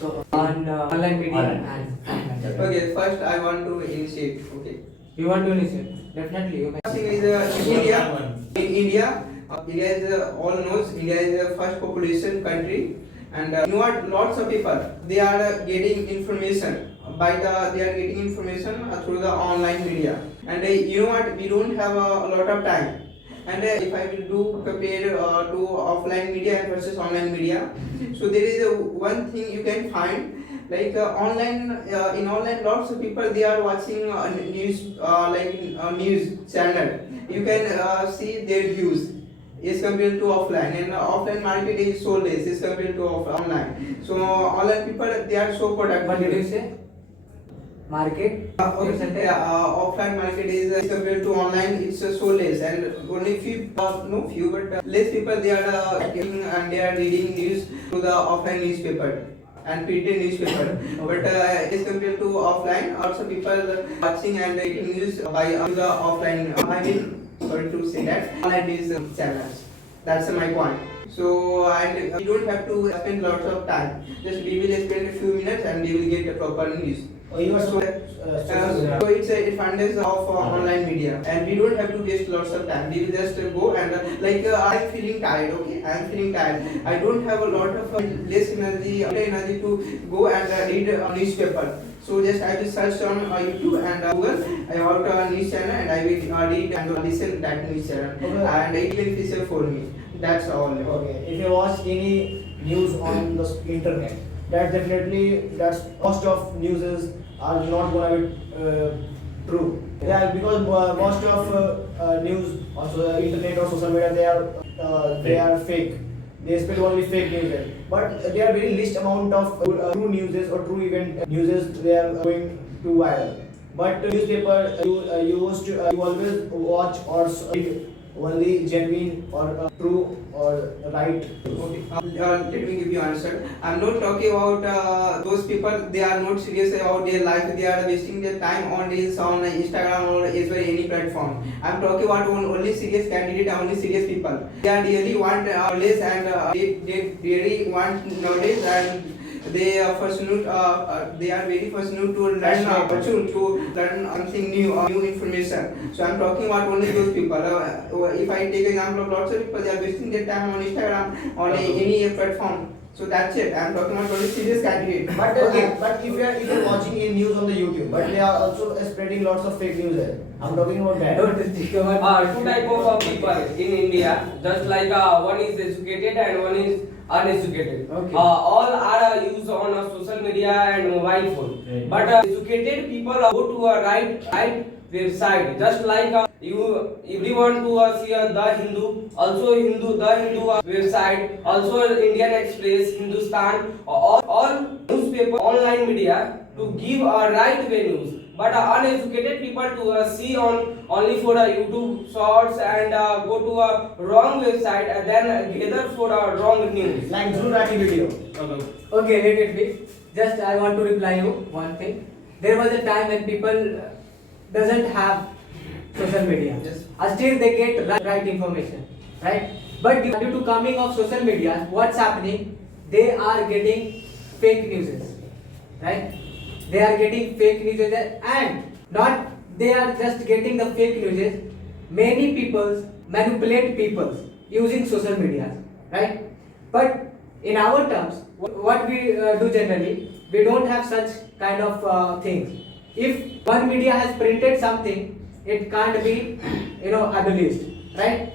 So on online media Online. and Okay, first I want to initiate. Okay. you want to listen? Definitely you may. First thing is India. In India, India is all knows India is the first population country, and you know what? Lots of people they are getting information by the they are getting information through the online media, and you know what? We don't have a lot of time. And if I will do compare to offline media versus online media, so there is one thing you can find like online in online lots of people they are watching news news channel. You can see their views is compared to offline, and offline market is so less is compared to online. So online people they are so productive. What did you say? Market? Okay, offline market is compared to online it's so less, and only few no few but less people they are getting and they are reading news to the offline newspaper and printed newspaper. But as compared to offline, also people watching and reading news by the offline. I mean, sorry to say that online news channels. That's my point. So and we don't have to spend lots of time. Just we will spend a few minutes and we will get the proper news. So it's a advantage of online media, and we don't have to waste lots of time. We will just go and I'm feeling tired. Okay, I'm feeling tired. I don't have a lot of less energy to go and read a newspaper. So just I will search on YouTube and Google about a news channel, and I will read and listen that news channel, and it will be safe for me. That's all. Okay, if you watch any news on the internet, that's most of newses are not gonna be true. Yeah, because most of news on internet or social media they are fake. They spread only fake news, but there are very least amount of true newses or true event newses they are going to viral. But newspaper you always watch or read only genuine or true or right. Okay. Let me give you answer. I'm not talking about those people. They are not serious about their life. They are wasting their time on this on Instagram or as well any platform. I'm talking about only serious candidate, only serious people. They are really want knowledge and they really want knowledge, and they they are very first new to learn something new information. So I'm talking about only those people. If I take example of lots of people, they are wasting their time on Instagram on any platform. So that's it. I'm talking about only serious candidate. But but if you are watching a news on the YouTube, but they are also spreading lots of fake news there. I'm talking about that. Don't think about Two type of people in India, just like one is educated and one is uneducated. Okay. All are used on social media and mobile phone. Right. But educated people go to a right website. Just like if you want to see The Hindu, also The Hindu website, also Indian Express, Hindustan, all newspaper, online media to give a right way news. But uneducated people to see on only for YouTube shorts and go to a wrong website and then gather for a wrong news. Like Zurati video. Okay, let it be. Just I want to reply you one thing. There was a time when people doesn't have social media. Yes. Still they get right information, right? But due to coming of social media, what's happening? They are getting fake news, right? They are getting fake news, and not they are just getting the fake news. Many people manipulate people using social media, right? But in our terms, what we do generally, we don't have such kind of things. If one media has printed something, it can't be abolished, right?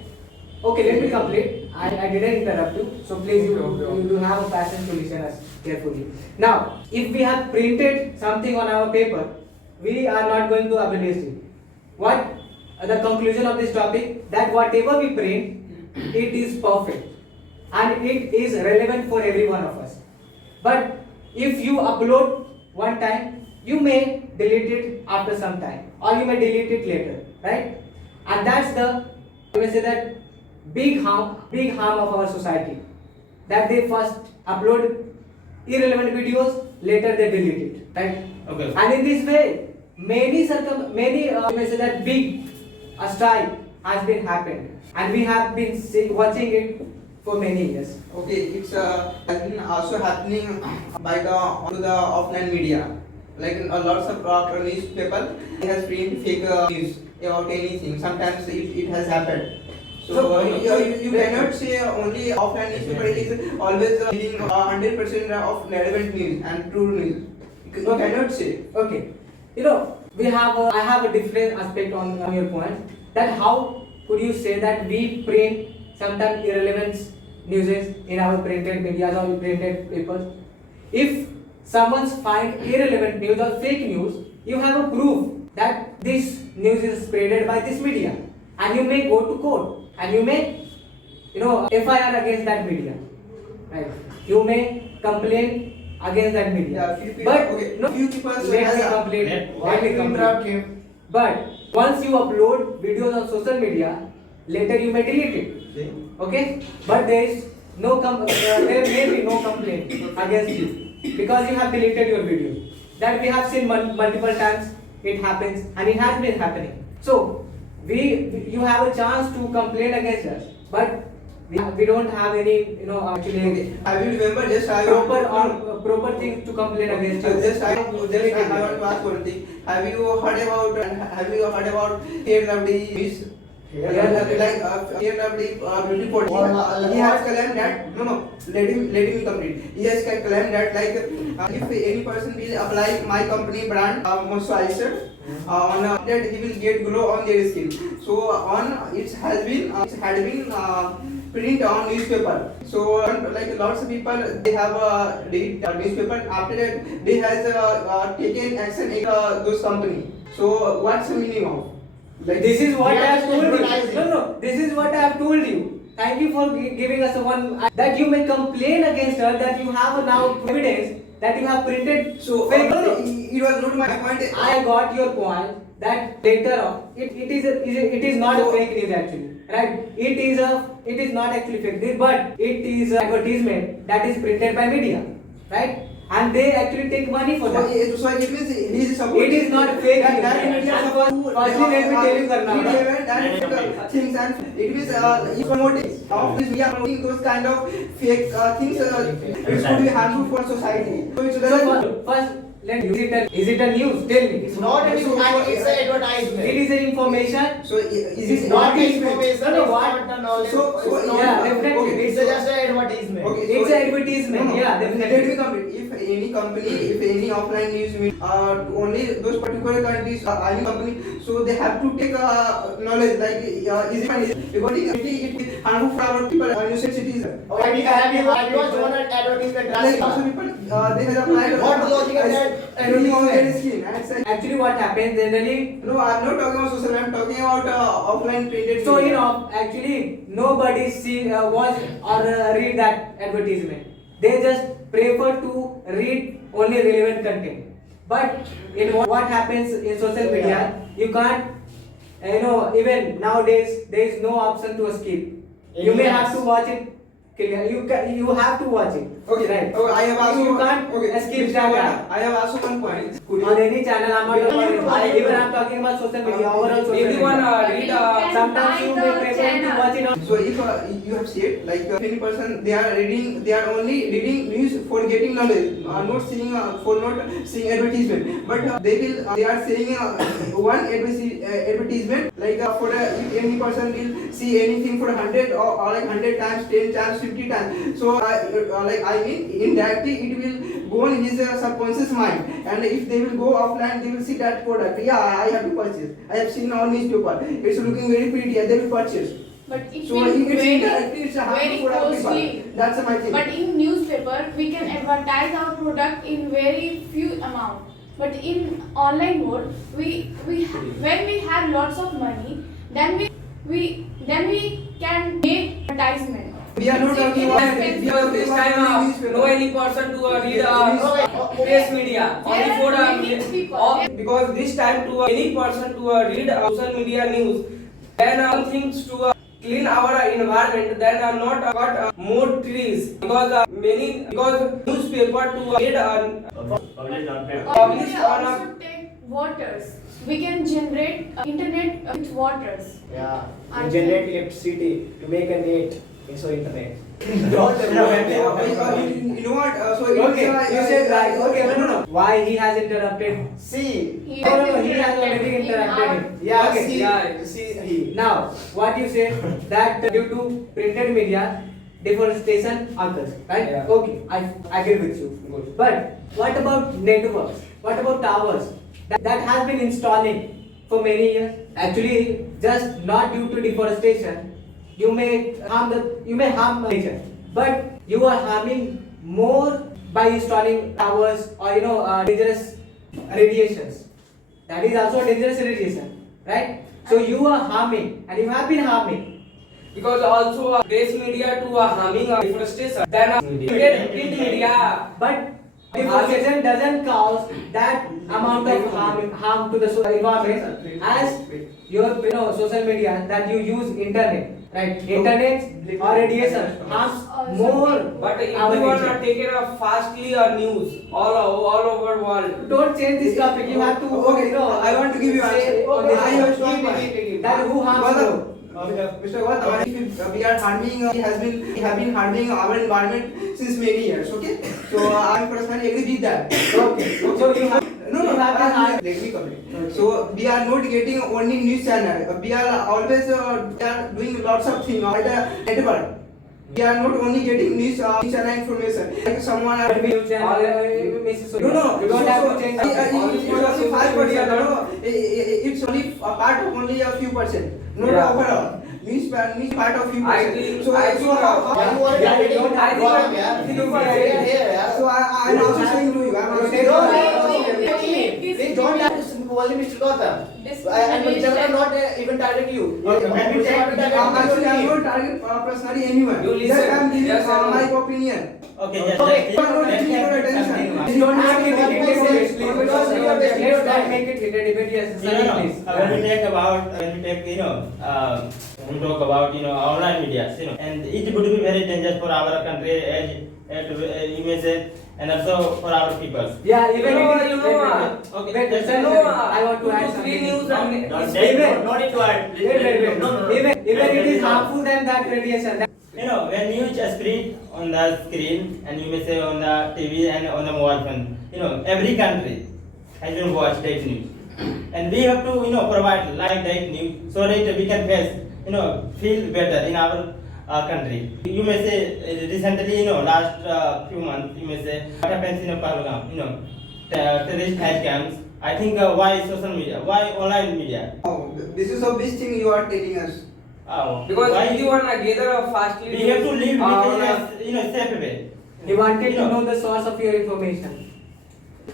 Okay, let me complete. I didn't interrupt you, so please you have a passion to listen us carefully. Now, if we have printed something on our paper, we are not going to abolish it. What the conclusion of this topic? That whatever we print, it is perfect and it is relevant for every one of us. But if you upload one time, you may delete it after some time, or you may delete it later, right? And that's the, you may say that, big harm of our society, that they first upload irrelevant videos, later they delete it, right? Okay. And in this way, many you may say that big strike has been happened, and we have been watching it for many years. Okay, it's has been also happening by the on the offline media. Like lots of newspaper has print fake news about anything. Sometimes it has happened. So you cannot say only offline newspaper is always giving 100% of relevant news and true news. You cannot say. Okay, I have a different aspect on your point. That how could you say that we print sometimes irrelevant news in our printed media or printed papers? If someone's find irrelevant news or fake news, you have a proof that this news is spreaded by this media, and you may go to court and you may, FIR against that media, right? You may complain against that media. Yeah, few people, But okay, no, few people let me has complain. Why Let me you complain. interrupt him? But once you upload videos on social media, later you may delete it. Okay? But there may be no complaint against you because you have deleted your video. That we have seen multiple times. It happens and it has been happening. So you have a chance to complain against us, but we don't have any actually Okay. I will remember just I proper thing to complain against us. Just I want to ask one thing. Have you heard about Here Lovely Miss? Here Lovely beauty reporting. He has claimed that let him complete. He has claimed that if any person will apply my company brand moisturizer on that he will get glow on their skin. So it had been print on newspaper. So lots of people they have read newspaper. After that they has taken action against those company. So what's the meaning of? This is what I have told you. advertising. No. This is what I have told you. Thank you for giving us one that you may complain against her, that you have now evidence that you have printed So fake. it was not my point. I got your point that later on it is not a fake news actually, right? It is not actually fake news, but it is an advertisement that is printed by media, right? And they actually take money for that. So it means he is supporting. It is not fake That, news. that media And support. firstly, let me tell you, Karnataka. That things and it means he promoting. Of this we are promoting those kind of fake things. It could be harmful for society. So it's So first, is it a news? Tell me. It's not a news, it's an advertisement. It is an information. So is It's it not It is- information, no, it's what? not the knowledge. So- it's not- yeah, definitely. okay, It's just an advertisement. Okay, It's an advertisement. Yeah, definitely. Let me complete. If any company, if any offline news only those particular countries, any company, so they have to take knowledge is it because it harmful for our people, innocent citizens. Oh, have you watched one advertisement? Like also people, they have applied. What logic is that? Everything on their skin. And it's like, Actually, what happens generally? no, I'm not talking about social. I'm talking about offline printed. So media. actually, nobody watch or read that advertisement. They just prefer to read only relevant content. But in what happens in social media, you can't. Even nowadays there is no option to skip. You may have to watch it. You have to watch it. Okay, right? Oh, I have also You can't skip that. I have also one point. Could you On any channel, I'm not talking about social media. Overall social media. Everyone read. Sometimes you may prefer to watch it on. So if you have said if any person they are only reading news for getting knowledge, not seeing for not seeing advertisement, but they are saying one advertisement for if any person will see anything for 100 or like 100 times, 10 times, 50 times. So I mean indirectly it will go in his subconscious mind, and if they will go offline, they will see that product. Yeah, I have to purchase. I have seen on newspaper. It's looking very pretty. They will purchase. But it So will it's very, indirectly it's a very harmful for other people. costly. That's my thing. But in newspaper, we can advertise our product in very few amount. But in online mode, when we have lots of money, then we can make advertisement. We are not talking about Because this time no any person to read press media only There for are many people. because this time to any person to read social media news, then things to clean our environment, then not got more trees because because newspaper to read We also take waters. We can generate internet with waters. Yeah, I to generate electricity, to make a net. Okay, so internet. You know what? So it's, Okay, you said right. Okay, no. Why he has interrupted? See, He No, has he has already in interrupted our- him. yeah, Okay. see, Yeah. see, he. Now, what you said that due to printed media, deforestation occurs, right? Yeah. Okay, I agree with you. Good. But what about networks? What about towers? That has been installing for many years. Actually, just not due to deforestation, you may harm nature, but you are harming more by installing towers or dangerous radiations. That is also a dangerous radiation, right? So you are harming, and you have been harming. Because also base media to harming deforestation. Then print media. But deforestation doesn't cause that amount of harm to the environment as your social media that you use internet, right? Internet or radiation harms more But our everyone nature. are taking up fastly news all over world. Don't change this topic. You have to Okay, I want to give you say answer. on this I topic. have strong That who harms Gautam, more. Mr. Gautam, if we are harming, we have been harming our environment since many years. Okay, so I personally agree with that. Okay. So you have No, you have been harmed. let me complete. So we are not getting only news channel. We are always we are doing lots of things on the network. We are not only getting news channel information. Like someone. But we use channel, Mrs. No, no, You don't have to change. It's only 5%. No, it's only a part of only a few percent. Not Yeah. overall. News part of few I percent. think- So I so think, how- Yeah, you are Yeah, directing don't have Gautam, to- yeah. you You are are- here, yeah. So I'm also saying to you. I'm also saying No, to you. please don't have to only Mr. Gautam. And Mr. Gautam not even targeting you. Okay, When we take Actually, I'm not target personally anyone. You listen. Just I'm giving Yes, I know. my opinion. Okay, Okay, you are not giving your attention. You don't make it heated debate, please. Because you are wasting your Let's not time. make it heated debate. Yes, No, Sunny, no. please. When we talk about, when we talk about, online media, and it would be very dangerous for our country, as you may say, and also for our people. Yeah, even You know, it is. you know, Okay, Wait, that's sir, no, sir, I want to add 2 to 3 something. news No, and no, it's that- Even- not required. Wait. No. Even it is harmful than that radiation. When news is spread on the screen, and you may say on the TV and on the mobile phone, every country has been watched that news, and we have to, provide like that news so that we can face, feel better in our country. You may say recently, last few months, you may say what happens in Pahalgam, terrorist attack camps. I think why social media, why online media? Oh, this is a big thing you are telling us. because why everyone are gather fastly. we have to live on in a safe way. He wanted to know the source of your information.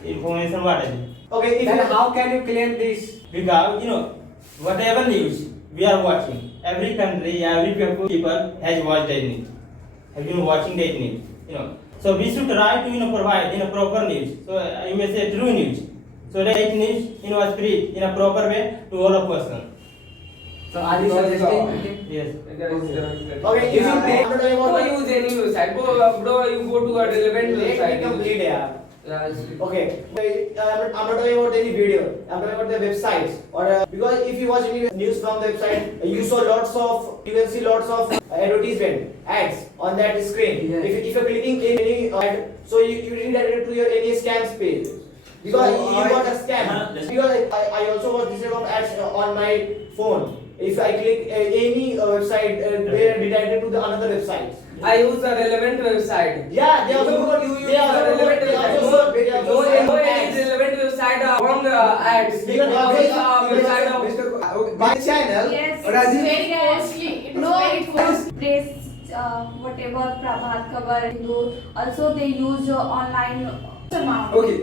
Information what is it? Okay, if Then you how can you claim this? Because whatever news we are watching, every country, every people has watched that news, have been watching that news. So we should try to provide proper news. So you may say true news. So that news spread in a proper way to all of person. So are you suggesting? Yes. okay, if you Yeah. take I'm not talking Go about use any website. Bro, you go to a relevant let me website. complete, yeah. Yes. Okay, I'm not talking about any video. I'm talking about the websites. Or because if you watch any news from the website, you can see lots of advertisement ads on that screen. Yes. If you're clicking any ad, so you redirect to your any scams page. Because So you got a scam. Yes. Because I also watch this type of ads on my phone. If I click any website, they are redirected to the another website. I use a relevant website. Yeah, they also You got use they a also relevant they website. also they No, also no, ads. any relevant website wrong ads. Because Website of Mr. Okay, my channel. Yes, Rajiv. it's very costly. It's No, very it was costly. press, whatever Prabhat Khabar, Hindu. Also, they use online amount. Okay.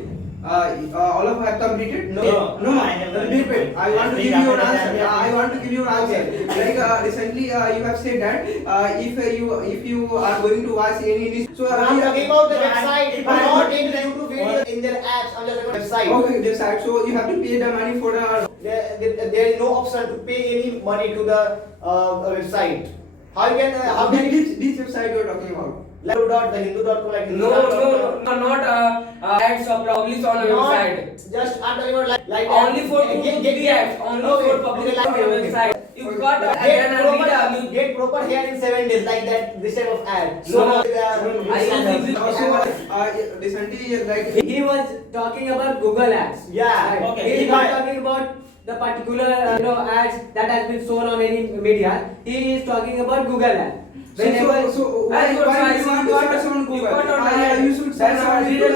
All of have completed? No. No. I have not. Repeat. I want to give you an answer. Yeah, I want to give you an answer. Like recently, you have said that if you are going to watch any news, so I'm talking about the No, website. if I'm I- not into YouTube video in their apps on the website. Okay, this side. So you have to pay the money for the. There is no option to pay any money to the website. How can Which website you are talking about? like the Hindu.com like No, not ads or publish on a website. Just I'm talking about like Only for get- public ads. Only Okay, for public okay, on a okay. website. you got a Get proper hair in 7 days, like that. This type of ad. No, I recently like He was talking about Google ads. Yeah, Right. okay. He is not talking about the particular ads that has been shown on any media. He is talking about Google ads. Whenever why you want to search on Google? You should search on Google.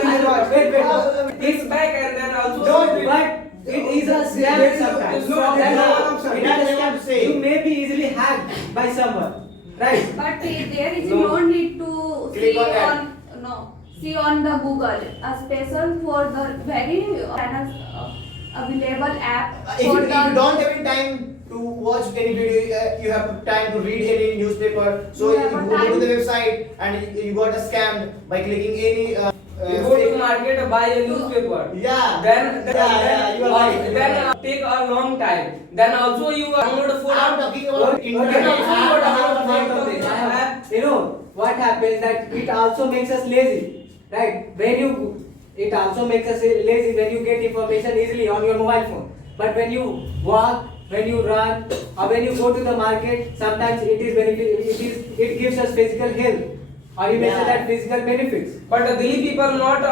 wait, it's back and then also don't, but it is a scam sometimes. No, Then, no, it is a scam. You may be easily hacked by someone, right? But there is No. no need to Click see on that. on see on the Google a special for the very channels available app If for you the don't have any time to watch any video, you have time to read any newspaper. So You you have a go to time. the website and you got a scam by clicking any. you go to market buy a newspaper. Yeah. Then you are right. then take a long time. Then also you download a phone. I'm talking about Okay, internet. also you I download have a point of this. app. You know what happens that it also makes us lazy, right? It also makes us lazy when you get information easily on your mobile phone. But when you walk, when you run, or when you go to the market, sometimes it gives us physical health, or you may say Yeah. that physical benefits. But the Delhi people not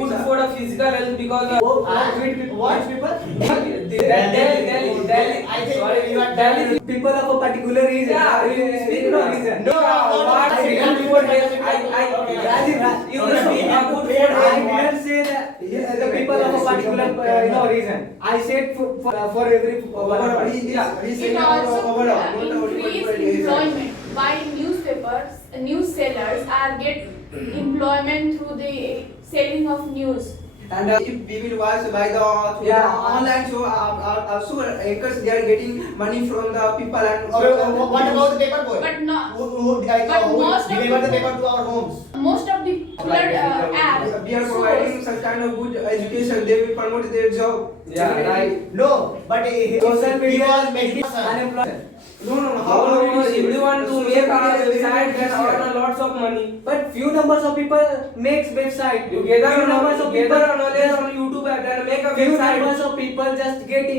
good for the physical health because What people? Delhi. I think Sorry, you are Delhi. People of a particular reason. Yeah, reason. No, What I good didn't for say health? Rajiv, You know, good for I health. didn't say that the people of a particular reason. I said for every Overall, It also increase employment by newspapers. News sellers are get employment through the selling of news. And if we will watch by the through Yeah. the online show, also anchors they are getting money from the people and What about the paper boy? But not Who most of deliver the the- paper to our homes? most of the popular ads we are providing such kind of good education. They will promote their job. Yeah, right. No, but social he media was making unemployed. No. How everyone to Social make a media is very website and easier. earn lots of money. But few numbers of people makes website. You gather Few numbers of people knowledge on YouTube and then make a few website. numbers of people just get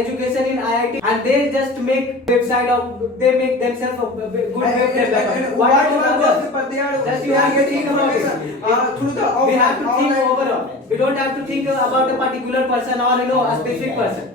education in IIT and they just make website of they make themselves a good web developer. Why Why do do those others? people they are Just they you are have to getting think about information it. through the We have to think online. overall. We don't have to think about a particular person or a specific person.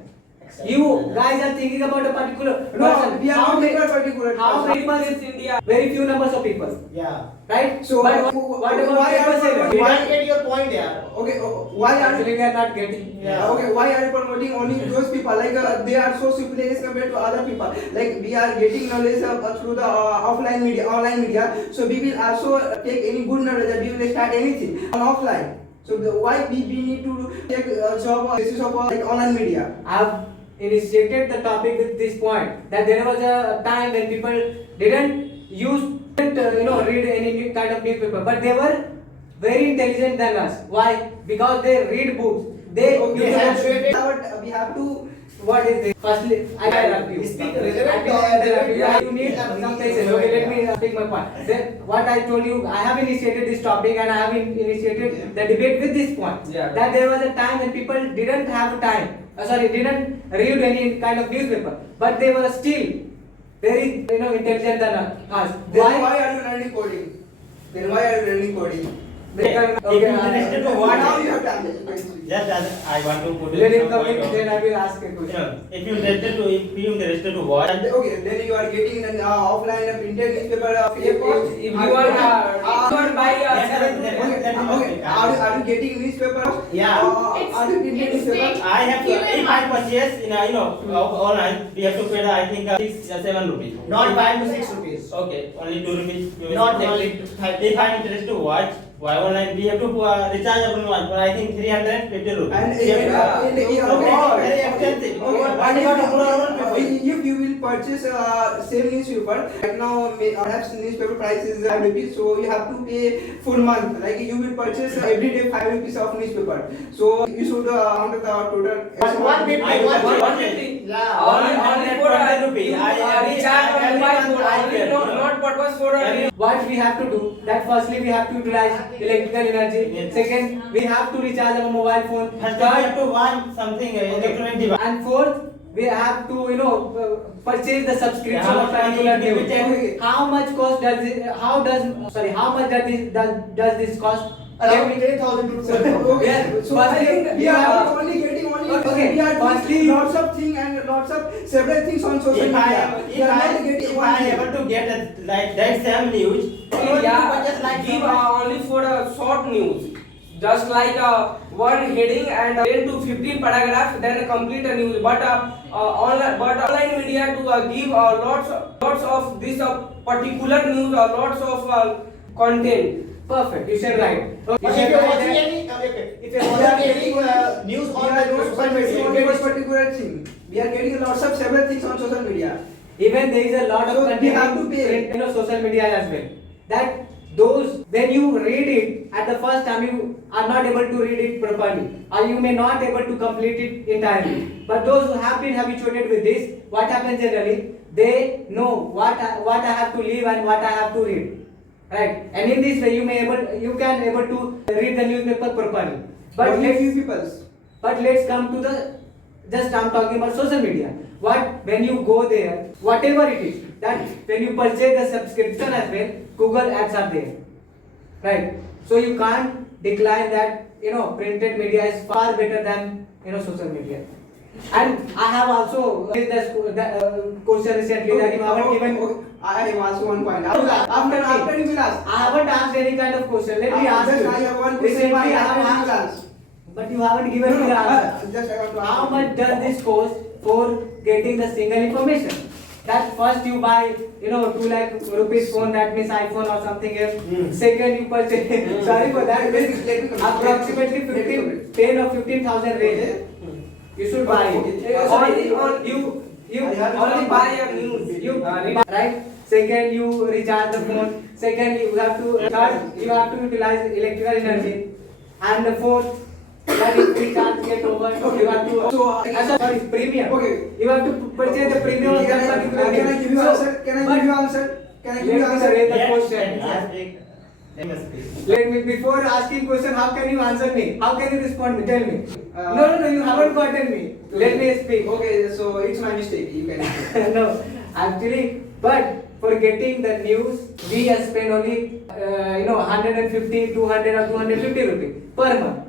You guys are thinking about a particular No, person. we are How not many- thinking about particular How person. many people It's India. Very few numbers of people, Yeah. right? So, but why what about are paper you- seller? You can't get your point, yeah. Okay, why are Actually, we are not getting. Yeah. Okay, why are you promoting only those people? Like they are so superior compared to other people. Like we are getting knowledge through the offline media, online media. So we will also take any good knowledge that we will start anything on offline. So why we need to take a job on basis of like online media? I have initiated the topic with this point that there was a time when people didn't read any new kind of newspaper, but they were very intelligent than us. Why? Because they read books. They Okay, we have to. what is this? Firstly, I interrupt you. Speak I relevant will interrupt you. topic. You need some places. Okay, let me speak my point. Then what I told you, I have initiated this topic and I have initiated the debate with this point. Yeah. That there was a time when people didn't have time. Didn't read any kind of newspaper, but they were still very intelligent than us. Then why are you learning coding? Then why are you learning coding? They can, If you interested to what? Now you have done it. Just as I want to put Let him some come point in, of- then I will ask a You question. know, if you interested to watch, Okay, then you are getting an offline printed newspaper free of cost. If you want buy Okay, are you getting newspaper? Yeah. Are you getting It's newspaper? fake. I have to, if I purchase in online, we have to pay the, I think 6 or 7 rupees. Not 5 to 6 rupees. Okay, only 2 rupees. You will Not take only it. 5. If I am interested to watch, why online? We have to recharge upon one, but I think 350 rupees. And We have to- very expensive. And if you will purchase same newspaper, right now perhaps newspaper price is 5 rupees, so you have to pay full month. Like you will purchase every day 5 rupees of newspaper. So you should count the total. But 150, I want 150. Yeah. Only for 120 rupees. recharge on mobile phone. Only not purpose for What we have to do, that firstly we have to utilize electrical energy. Yes. Second, we have to recharge our mobile phone. First, we have to want something electronic device. And fourth, we have to purchase the subscription How of much money particular it will news. take? How much cost does it? How much does this cost? Around 8,000 to 12,000. Okay, Yeah, so I firstly, think we you are have- not only getting only Okay, we are firstly- doing lots of things and lots of several things on social If media. We are not getting if one I thing. able to get like that same news, I want to purchase like give someone- only for a short news. Just like one heading and 10 to 15 paragraphs, then complete a news. But online media to give lots of this particular news or lots of content. Perfect. You said right. But You if said you're right watching that- any, if you're we are watching getting news We on are the not social getting only media. one particular thing. We are getting lots of several things on social media. Even there is a lot of So we content have to pay. in social media as well. That those when you read it at the first time you are not able to read it properly, or you may not able to complete it entirely. But those who have been habituated with this, what happens generally, they know what I have to leave and what I have to read. Right, and in this way you can able to read the newspaper properly. But Only let's few peoples. but let's come to I'm talking about social media. When you go there, whatever it is, that when you purchase the subscription as well, Google ads are there, right? So you can't decline that. Printed media is far better than social media. And I have also raised the question recently that you haven't given. I have asked one point. Okay. After you will ask. I haven't asked any kind of question. Let me ask Just you. I have one question. Recently, Why? I have After you will asked, ask. but you haven't given me the answer. Just I want to ask. How much does this cost for getting the single information? That first you buy, 2 lakh rupees phone, that means iPhone or something else. Second you purchase, sorry for that, Let me complete. approximately Let me 15, complete. 10 or 15,000 range. You should buy it. Okay. You Only buy a news. you right. Second you recharge the phone. Second you have to charge. You have to utilize electrical energy. And the fourth, that is recharge get over. You have to. Sorry, premium. Okay. You have to purchase the premium of that particular. Can I give you So, answer? Can I but give you answer? Can I give you let me answer? raise the Yes, question. yes, let me speak. Let me, before asking question, how can you answer me? How can you respond me? Tell me. Uh, No, you haven't gotten me. Let me speak. Okay, so it's my mistake. You can. No, actually, but for getting the news, we spend only 150, 200 or 250 rupees per month.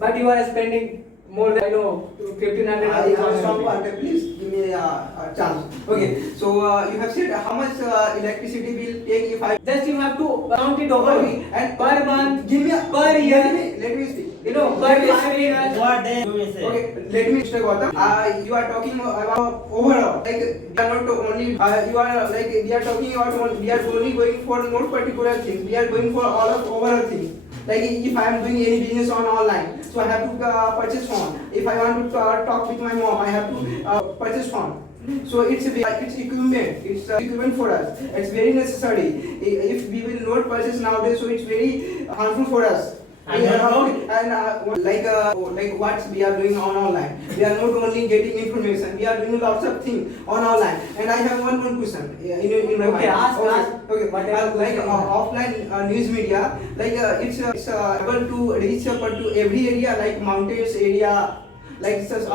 But you are spending more than 1500 I or have some 2000 part. Please give me a chance. Okay, so you have said how much electricity will take if I. Just you have to count it over Okay, and per month, Give me a per year. Let me speak. per Let me 5 years. What they you will say? Okay, let me, Mr. Gautam. You are talking about overall. Like we are not only. You are like we are talking about. We are only going for no particular things. We are going for all of overall things. Like if I am doing any business on online, so I have to purchase phone. If I want to talk with my mom, I have to purchase phone. So it's equipment. It's equipment for us. It's very necessary. If we will not purchase nowadays, so it's very harmful for us. And Like what we are doing on online, we are not only getting information, we are doing lots of things on online. And I have one question in my Okay, mind. ask. Okay. Whatever Like question you have. offline news media, like it's able to reach up to every area, like mountains area. Like those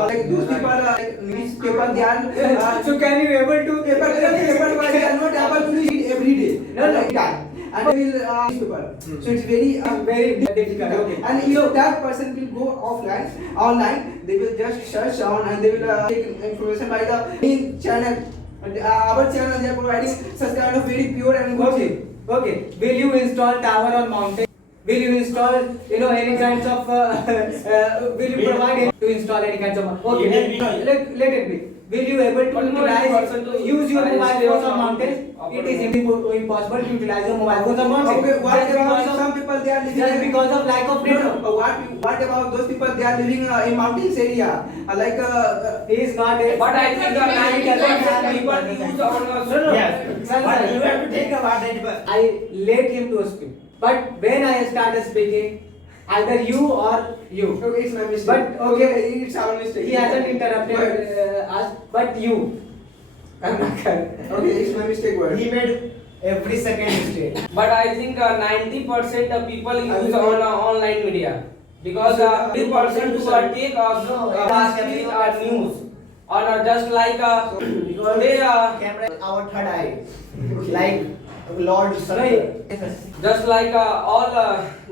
people, like newspaper, they are. So can you able to Paper, they are not able to read every day. No. Like that. And they will newspaper. So it's very very difficult. Okay. And if that person will go online, they will just search on and they will take information by the main channel. And our channel, they are providing such kind of very pure and good thing. Okay. Will you install tower on mountain? Will you install, any kinds of? Will you provide to install any kinds of? Okay. Let it be. Will you able to But no utilize, person to use your utilize mobile your phones on mountains? It is impossible to utilize your mobile phones on mountains. Okay, what Just about because of- some people they are living just because of lack of No, network. no. What about those people they are living in mountains area? He is not. But I think the He doesn't have 90% any people content. use on No. Yes. Sir, But sir. you have to think about it. I let him to speak. But when I started speaking, either you or you. Okay, it's my mistake. But okay, it's our mistake. he hasn't interrupted us, but you. Okay, it's my mistake. Word. He made every second mistake. But I think 90% of people use on online media because So, 3% who are take no, news. or just like Because today camera is our third eye, like Lord Surrey. just like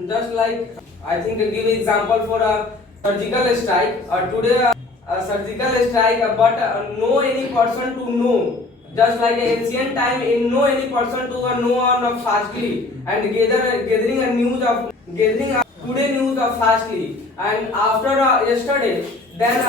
just like I think I give example for a surgical strike. Today a surgical strike, but no any person to know. Just like ancient time, in no any person to know on fastly and gathering a news of gathering a today news of fastly, and after yesterday then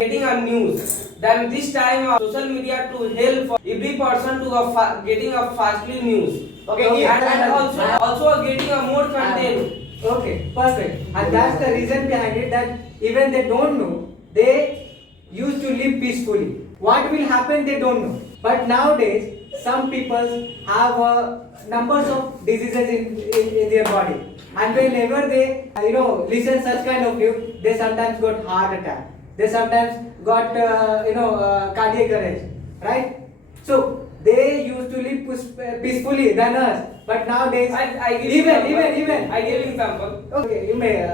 getting a news. Then this time social media to help every person to getting a fastly news. Okay, and also getting a more content. Okay, perfect. And that's the reason behind it, that even they don't know, they used to live peacefully. What will happen, they don't know. But nowadays, some people have numbers of diseases in their body. And whenever they, listen such kind of news, they sometimes got heart attack. They sometimes got, cardiac arrest, right? So they used to live peacefully than us. But nowadays, I give even I give example. okay, you may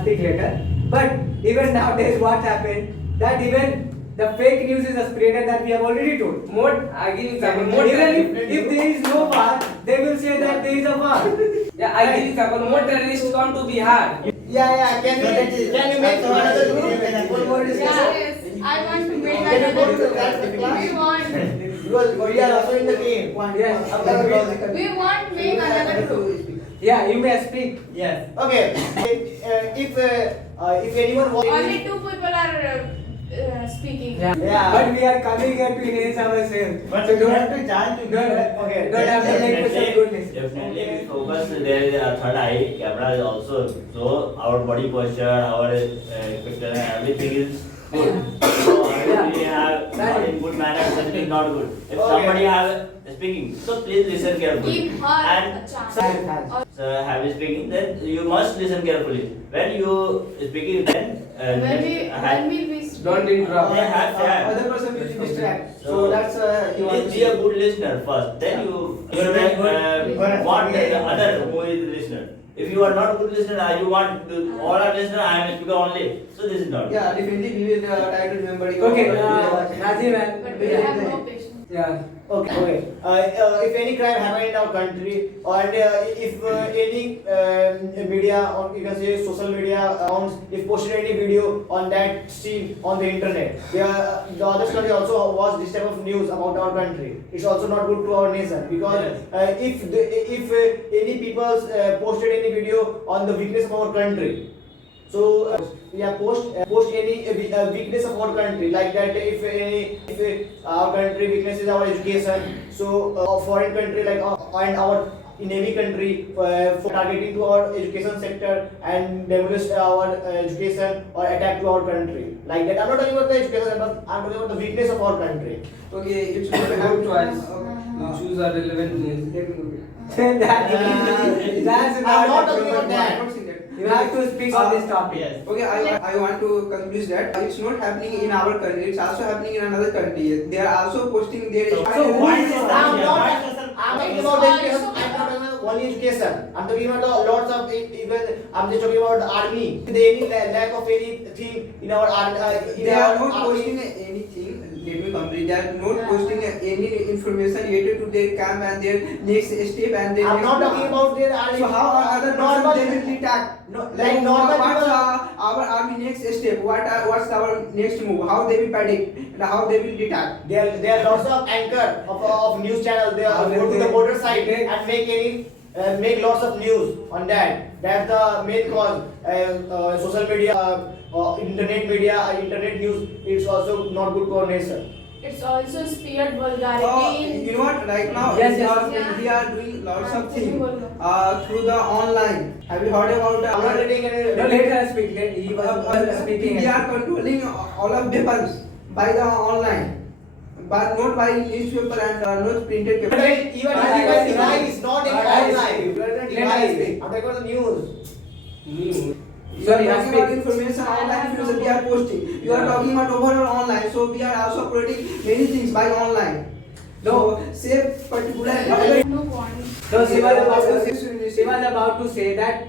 speak later. But even nowadays, what happened, that even the fake news is spreaded, that we have already told. More I give example. More Even if there is no war, they will say that there is a war. yeah, I give example. More terrorists come to Bihar. Yeah. Can you make another group? One more discussion. Yes, I want to make Can you go to another. that class? We want. Because we are also in the game. Yes. We want make another group. Yeah, you may speak. Yes. Okay. If anyone wants. Only two people are speaking. Yeah. But we are coming here to enhance ourselves. But So you have to chant to Okay. Don't have to make some goodness. Definitely, we focus there is a third eye camera is also, so our body posture, our picture, and everything is good. So if we have not in good manner, something is not good. If Okay. somebody have speaking, so please listen carefully. Give her And a chance. Chance. so have you speaking, then you must listen carefully. When you speaking, then When we Don't interrupt. they have Other person will be distract. So, So that's you want to please be a good listener first. Then you very good. want the other who is the listener. If you are not a good listener, you want to, all are listener, I am a speaker only. So this is not. Yeah, definitely we will try to remember you. Okay, Rajiv and But we have no patience. yeah. Okay. If any crime happened in our country, and if any media, or you can say social media accounts, if posted any video on that stream on the internet, the other country also watch this type of news about our country. It's also not good to our nation, because if any people posted any video on the weakness of our country. So post any weakness of our country, like that. If our country weakness is our education, so a foreign country like and our enemy country for targeting to our education sector and demolish our education or attack to our country, like that. I'm not talking about the education, but I'm talking about the weakness of our country. Okay, it's You good have choice. Okay. You choose a relevant news. That's I'm not not talking about I'm that. not saying that. You have to speak on this topic. Yes. Okay, I want to conclude that it's not happening in our country, it's also happening in another country. They are also posting their So who is this now? I'm talking about education. I'm not talking about only education. I'm talking about lots of even. I'm just talking about the army. Any lack of anything in our army. They are not posting anything. Let me complete. They are not posting any information related to their camp and their next step and their. I'm not talking about their army. So how are other normal person they will attack? No, Like normal what's people. our army next step? What's our next move? How they will predict and how they will attack? There are lots of anchor of news channel. They are go to the border side and make lots of news on that. That's the main cause. Social media, internet news. It's also not good for nation. It's also speared Oh, vulgarity. you know what? Right now, Yes, we are doing lots of things through the online. Have you heard about the? I'm not reading any. No, let her speak. He was speaking. We are controlling all of weapons by the online, but not by newspaper and not printed paper. Even device, not any online. Device. I'm talking about the news. News. Sorry, You are I talking about speak. information online information we are posting. You are talking about overall online, so we are also operating many things by online. No. So say particular. No point. So she was about to say that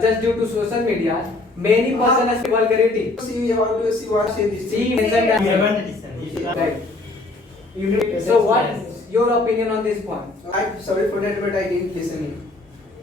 just due to social media, many person has vulgarity. See how to see what say this. See, you mentioned You that. haven't listened. You should- Right. You need So what's your opinion on this point? I'm sorry for that, but I didn't listen.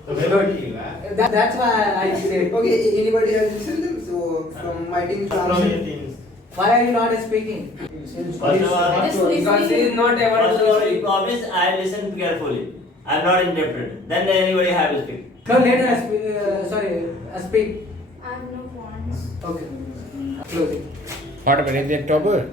So very good. That's why I said. Okay, anybody has listened them? So from my team to From answer. your teams. Why are you not speaking? First of all, Because he is not able first to of all, you speak. promise I listen carefully. I'm not interpreter. Then anybody have to speak. No, later I speak. I have no points. Okay. Closing. What about reject over?